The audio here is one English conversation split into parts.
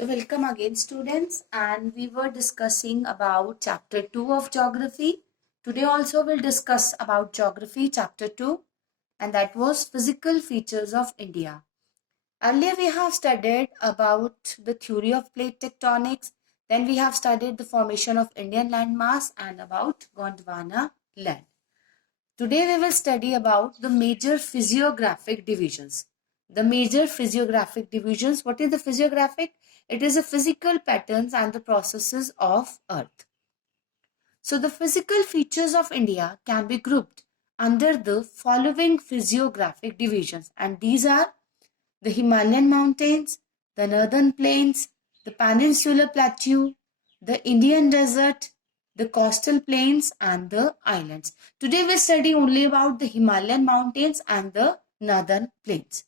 So welcome again students, and we were discussing about chapter 2 of geography. Today also we'll discuss about geography chapter 2, and that was physical features of India. Earlier we have studied about the theory of plate tectonics, then we have studied the formation of Indian landmass and about Gondwana land. Today we will study about the major physiographic divisions. The major physiographic divisions. What is the physiographic? It is the physical patterns and the processes of Earth. So the physical features of India can be grouped under the following physiographic divisions, and these are the Himalayan mountains, the northern plains, the peninsular plateau, the Indian desert, the coastal plains and the islands. Today we study only about the Himalayan mountains and the northern plains.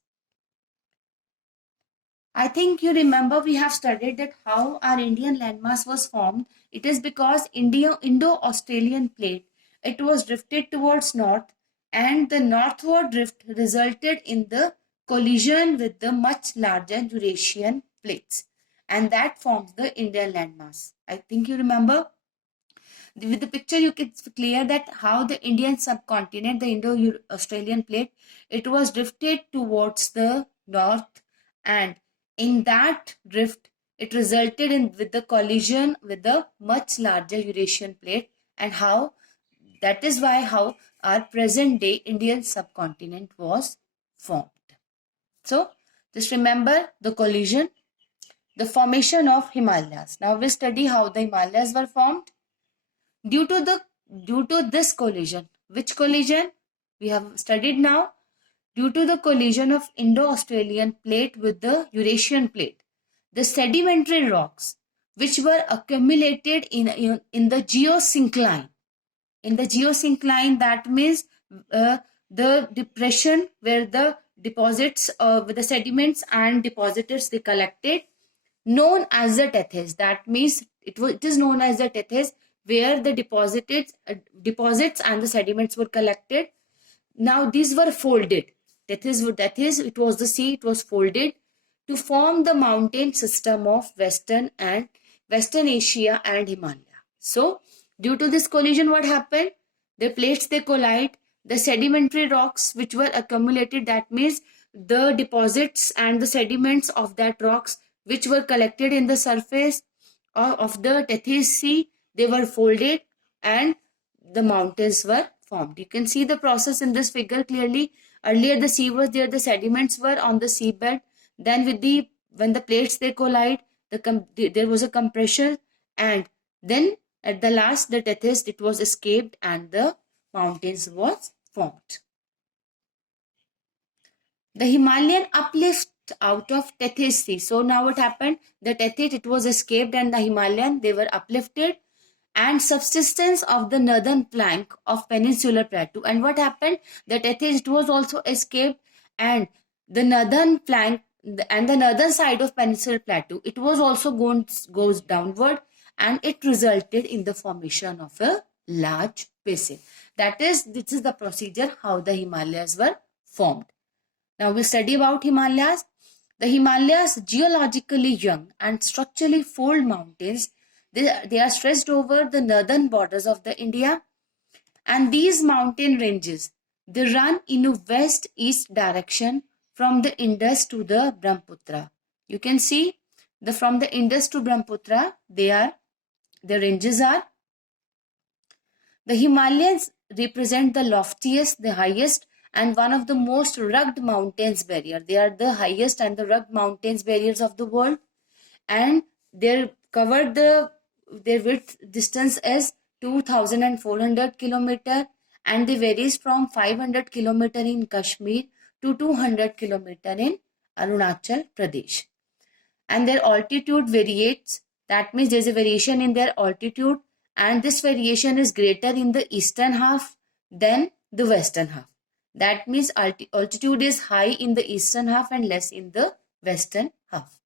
I think you remember we have studied that how our Indian landmass was formed. It is because Indo-Australian plate, it was drifted towards north, and the northward drift resulted in the collision with the much larger Eurasian plates, and that forms the Indian landmass. I think you remember. With the picture you can clear that how the Indian subcontinent, the Indo-Australian plate, it was drifted towards the north, and in that drift it resulted in with the collision with the much larger Eurasian plate, and how that is why how our present day Indian subcontinent was formed. So just remember the collision, the formation of Himalayas. Now we study how the Himalayas were formed. Due to this collision, which collision we have studied now? Due to the collision of Indo-Australian plate with the Eurasian plate, the sedimentary rocks which were accumulated in the geosyncline. In the geosyncline, that means the depression where the deposits with the sediments and depositors they collected, known as the tethys. That means it is known as the tethys, where the deposits and the sediments were collected. Now these were folded. Tethys, it was the sea, it was folded to form the mountain system of Western Asia and Himalaya. So due to this collision, what happened? The plates they collide, the sedimentary rocks which were accumulated, that means the deposits and the sediments of that rocks which were collected in the surface of the Tethys Sea, they were folded and the mountains were formed. You can see the process in this figure clearly. Earlier the sea was there, the sediments were on the seabed. Then when the plates they collide, there was a compression, and then at the last the Tethys it was escaped and the mountains was formed. The Himalayan uplift out of Tethys Sea. So now what happened? The Tethys it was escaped and the Himalayan they were uplifted, and subsistence of the northern flank of peninsular plateau. And what happened? The Tethys it was also escaped, and the northern flank and the northern side of peninsular plateau it was also goes downward, and it resulted in the formation of a large basin. This is the procedure how the Himalayas were formed. Now we study about Himalayas. The Himalayas, geologically young and structurally fold mountains, they are stretched over the northern borders of the India, and these mountain ranges they run in a west-east direction from the Indus to the Brahmaputra. You can see from the Indus to Brahmaputra, the ranges are. The Himalayas represent the loftiest, the highest, and one of the most rugged mountains barrier. They are the highest and the rugged mountains barriers of the world, and they're covered their width distance is 2,400 kilometer, and they varies from 500 kilometer in Kashmir to 200 kilometer in Arunachal Pradesh. And their altitude varies. That means there's a variation in their altitude, and this variation is greater in the eastern half than the western half. That means altitude is high in the eastern half and less in the western half.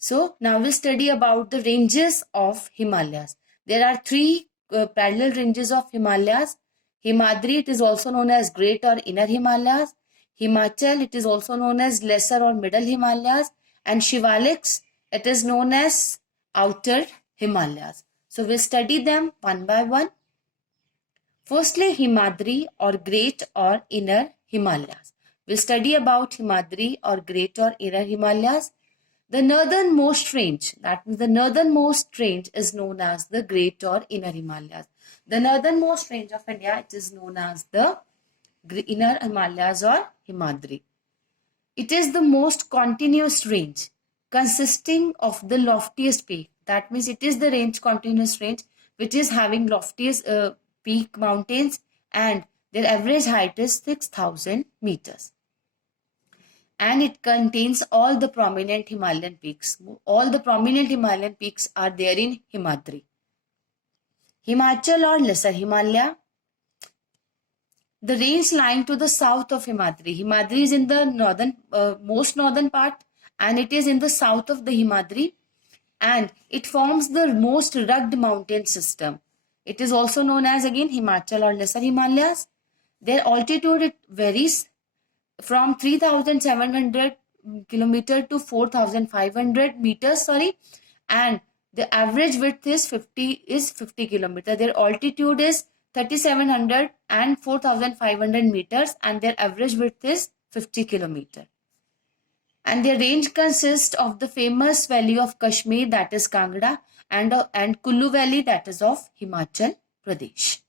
So now we'll study about the ranges of Himalayas. There are three parallel ranges of Himalayas. Himadri, it is also known as Great or Inner Himalayas. Himachal, it is also known as Lesser or Middle Himalayas. And Shivaliks, it is known as outer Himalayas. So we'll study them one by one. Firstly, Himadri or Great or Inner Himalayas. We'll study about Himadri or Great or Inner Himalayas. The northernmost range, that means the northernmost range is known as the Great or Inner Himalayas. The northernmost range of India, it is known as the Inner Himalayas or Himadri. It is the most continuous range consisting of the loftiest peak. That means it is the continuous range which is having loftiest peak mountains, and their average height is 6,000 meters. And it contains all the prominent Himalayan peaks. All the prominent Himalayan peaks are there in Himadri. Himachal or Lesser Himalaya, the range lying to the south of Himadri. Himadri is in the most northern part, and it is in the south of the Himadri, and it forms the most rugged mountain system. It is also known as again Himachal or Lesser Himalayas. Their altitude, it varies from 3,700 kilometer to 4,500 meters, and the average width is 50 kilometer. Their altitude is 3,700 and 4,500 meters, and their average width is 50 kilometer. And their range consists of the famous valley of Kashmir, that is Kangra, and Kullu Valley, that is of Himachal Pradesh.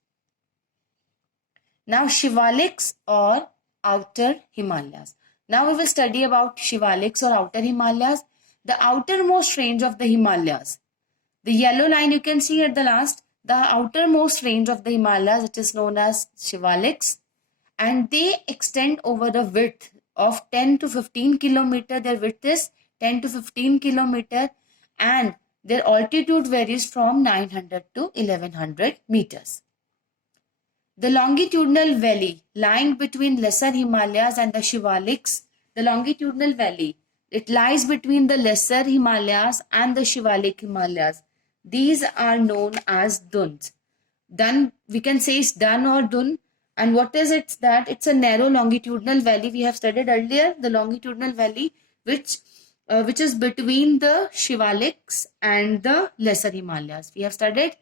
Now Shivaliks or outer Himalayas. Now we will study about Shivaliks or outer Himalayas. The outermost range of the Himalayas. The yellow line you can see at the last. The outermost range of the Himalayas, it is known as Shivaliks, and they extend over the width of 10 to 15 kilometer. Their width is 10 to 15 kilometer, and their altitude varies from 900 to 1100 meters. The longitudinal valley lying between Lesser Himalayas and the Shivaliks, the longitudinal valley, it lies between the Lesser Himalayas and the Shivalik Himalayas. These are known as Duns. Dun, we can say it's Dun or Dun. And what is it? That it's a narrow longitudinal valley. We have studied earlier the longitudinal valley which is between the Shivaliks and the Lesser Himalayas. We have studied.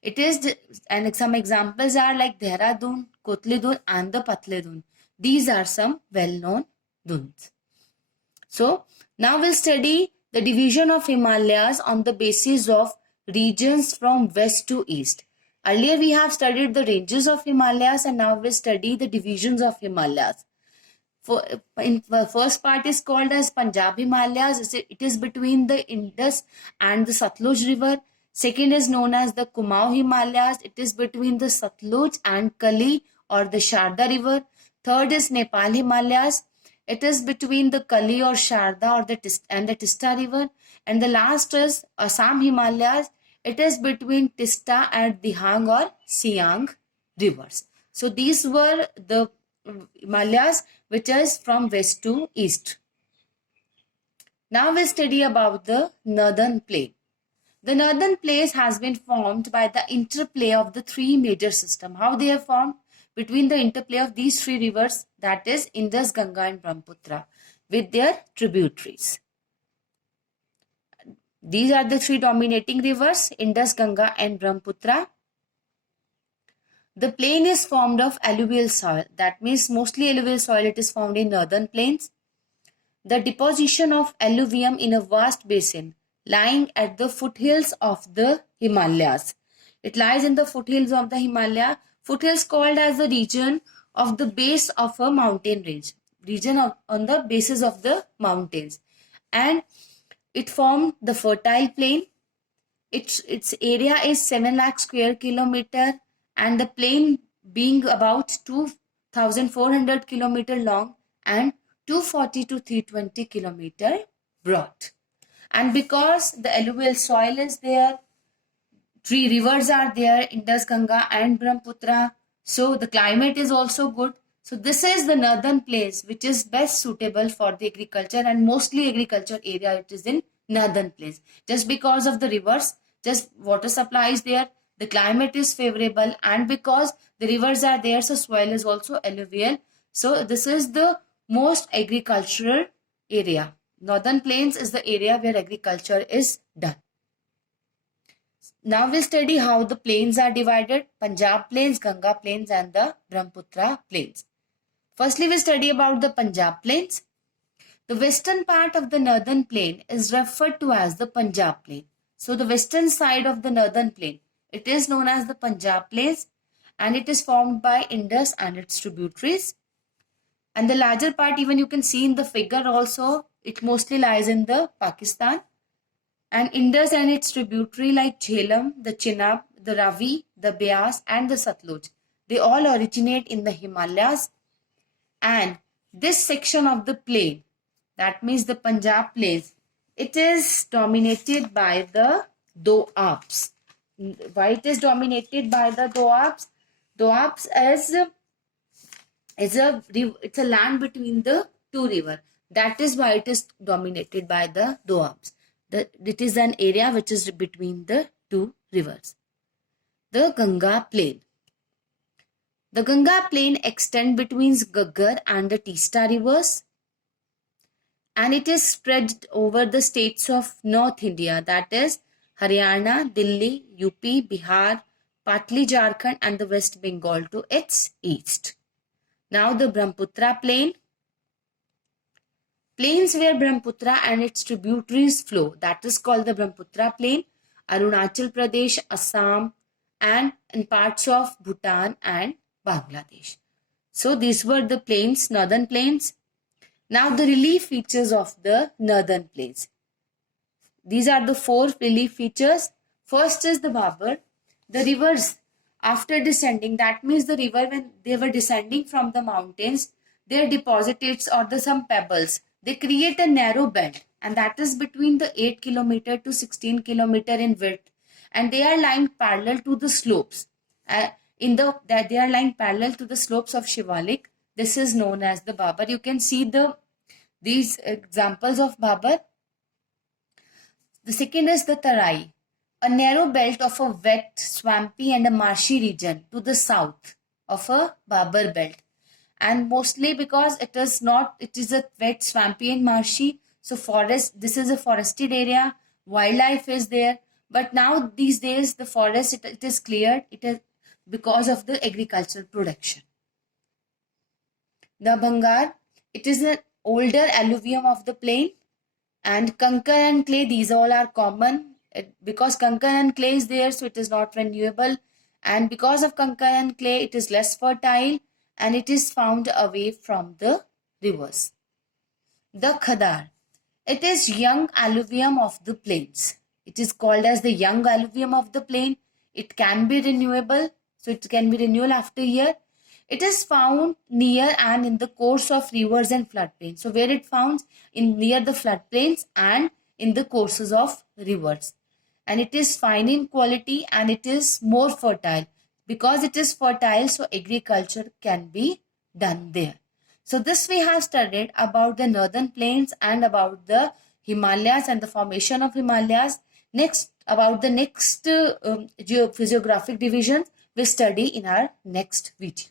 It is, and some examples are like Dehradun, Kotli Dun, and the Patle Dun. These are some well-known duns. So now we'll study the division of Himalayas on the basis of regions from west to east. Earlier we have studied the ranges of Himalayas, and now we'll study the divisions of Himalayas. In the first part is called as Punjab Himalayas. It is between the Indus and the Satluj River. Second is known as the Kumaon Himalayas. It is between the Satluj and Kali or the Sharda River. Third is Nepal Himalayas. It is between the Kali or Sharda or the Tista River. And the last is Assam Himalayas. It is between Tista and Dihang or Siang rivers. So these were the Himalayas which is from west to east. Now we study about the northern plain. The northern plain has been formed by the interplay of the three major systems. How they are formed? Between the interplay of these three rivers, that is Indus, Ganga and Brahmaputra, with their tributaries. These are the three dominating rivers, Indus, Ganga and Brahmaputra. The plain is formed of alluvial soil. That means mostly alluvial soil it is found in northern plains. The deposition of alluvium in a vast basin lying at the foothills of the Himalayas. It lies in the foothills of the Himalaya. Foothills called as the region of the base of a mountain range. On the basis of the mountains. And it formed the fertile plain. Its area is 7 lakh square kilometer, and the plain being about 2,400 kilometer long and 240 to 320 kilometer broad. And because the alluvial soil is there, three rivers are there, Indus, Ganga and Brahmaputra. So the climate is also good. So this is the northern place which is best suitable for the agriculture, and mostly agriculture area it is in northern place. Just because of the rivers, just water supply is there, the climate is favorable, and because the rivers are there, so soil is also alluvial. So this is the most agricultural area. Northern plains is the area where agriculture is done. Now we'll study how the plains are divided: Punjab plains, Ganga plains, and the Brahmaputra plains. Firstly, we study about the Punjab plains. The western part of the northern plain is referred to as the Punjab plain. So the western side of the northern plain, it is known as the Punjab plains, and it is formed by Indus and its tributaries. And the larger part, even you can see in the figure also, it mostly lies in the Pakistan. And Indus and its tributary like Jhelum, the Chenab, the Ravi, the Beas, and the Satluj, they all originate in the Himalayas. And this section of the plain, that means the Punjab plains, it is dominated by the Doabs. Why it is dominated by the Doabs? Doabs it's a land between the two rivers. That is why it is dominated by the Doabs. It is an area which is between the two rivers. The Ganga plain. The Ganga plain extends between Ghaggar and the Teesta rivers, and it is spread over the states of North India, that is Haryana, Delhi, UP, Bihar, partly Jharkhand, and the West Bengal to its east. Now the Brahmaputra plain. Plains where Brahmaputra and its tributaries flow, that is called the Brahmaputra plain, Arunachal Pradesh, Assam, and in parts of Bhutan and Bangladesh. So these were the plains, northern plains. Now the relief features of the northern plains. These are the four relief features. First is the Babur. The rivers after descending, that means the river when they were descending from the mountains, their deposits or some pebbles, they create a narrow bed, and that is between the 8 kilometer to 16 kilometer in width, and they are lying parallel to the slopes. They are lying parallel to the slopes of Shivalik. This is known as the Babur. You can see these examples of Babur. The second is the Tarai, a narrow belt of a wet, swampy and a marshy region to the south of a Babur belt. And mostly because it is a wet, swampy and marshy, so this is a forested area, wildlife is there. But now these days the forest, it is cleared, it is because of the agricultural production. The Bhangar, it is an older alluvium of the plain, and Kankar and clay, these all are common. Because Kankar and clay is there, so it is not renewable, and because of Kankar and clay, it is less fertile, and it is found away from the rivers. The Khadar, it is young alluvium of the plains. It is called as the young alluvium of the plain. It can be renewable, so it can be renewed after a year. It is found near and in the course of rivers and floodplains. So where it found near the floodplains and in the courses of rivers. And it is fine in quality and it is more fertile. Because it is fertile, so agriculture can be done there. So this we have studied about the northern plains and about the Himalayas and the formation of Himalayas. Next, about the next physiographic division, we study in our next video.